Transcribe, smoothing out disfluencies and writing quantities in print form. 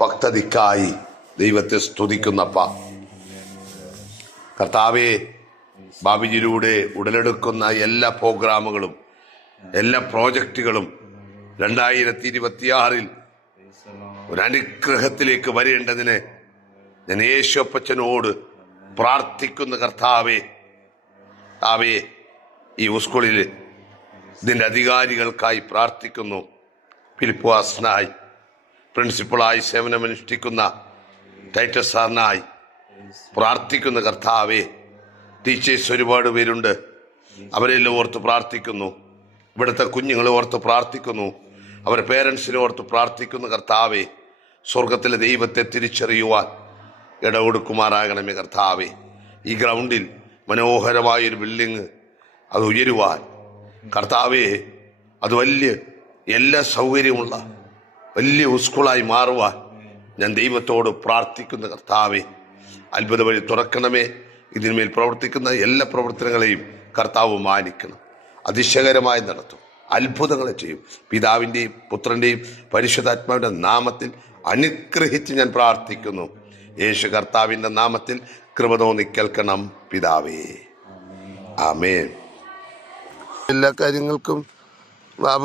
ഭക്തതിക്കായി ദൈവത്തെ സ്തുതിക്കുന്നപ്പ. കർത്താവെ, ബാബിജിയിലൂടെ ഉടലെടുക്കുന്ന എല്ലാ പ്രോഗ്രാമുകളും എല്ലാ പ്രോജക്റ്റുകളും 2026 ഒരനുഗ്രഹത്തിലേക്ക് വരേണ്ടതിന് ഞാൻ യേശുപ്പച്ചനോട് പ്രാർത്ഥിക്കുന്ന കർത്താവെ. ഈ സ്കൂളിൽ ഇതിൻ്റെ അധികാരികൾക്കായി പ്രാർത്ഥിക്കുന്നു. ഫിലിപ്പോസിനായി, പ്രിൻസിപ്പളായി സേവനമനുഷ്ഠിക്കുന്ന ടൈറ്റസ് സാറിനായി പ്രാർത്ഥിക്കുന്ന കർത്താവെ. ടീച്ചേഴ്സ് ഒരുപാട് പേരുണ്ട്, അവരെല്ലാം ഓർത്ത് പ്രാർത്ഥിക്കുന്നു. ഇവിടുത്തെ കുഞ്ഞുങ്ങളെ ഓർത്ത് പ്രാർത്ഥിക്കുന്നു. അവരുടെ പേരൻസിനെ ഓർത്ത് പ്രാർത്ഥിക്കുന്നു കർത്താവെ. സ്വർഗത്തിലെ ദൈവത്തെ തിരിച്ചറിയുവാൻ ഇടകൊടുക്കുമാറാകണമേ കർത്താവെ. ഈ ഗ്രൗണ്ടിൽ മനോഹരമായൊരു ബിൽഡിങ് അത് ഉയരുവാൻ കർത്താവെ, അത് വലിയ എല്ലാ സൗകര്യമുള്ള വലിയ സ്കൂളായി മാറുവാൻ ഞാൻ ദൈവത്തോട് പ്രാർത്ഥിക്കുന്ന കർത്താവെ. അത്ഭുത വഴി തുറക്കണമേ. ഇതിന്മേൽ പ്രവർത്തിക്കുന്ന എല്ലാ പ്രവർത്തനങ്ങളെയും കർത്താവ് മാനിക്കണം. അതിശയകരമായി നടത്തും, അത്ഭുതങ്ങളെ ചെയ്യും. പിതാവിൻ്റെയും പുത്രൻ്റെയും പരിശുദ്ധാത്മാവിൻ്റെ നാമത്തിൽ അനുഗ്രഹിച്ച് ഞാൻ പ്രാർത്ഥിക്കുന്നു. യേശു കർത്താവിൻ്റെ നാമത്തിൽ കൃപ തോന്നി കേൾക്കണം പിതാവേ. ആമേൻ. എല്ലാ കാര്യങ്ങൾക്കും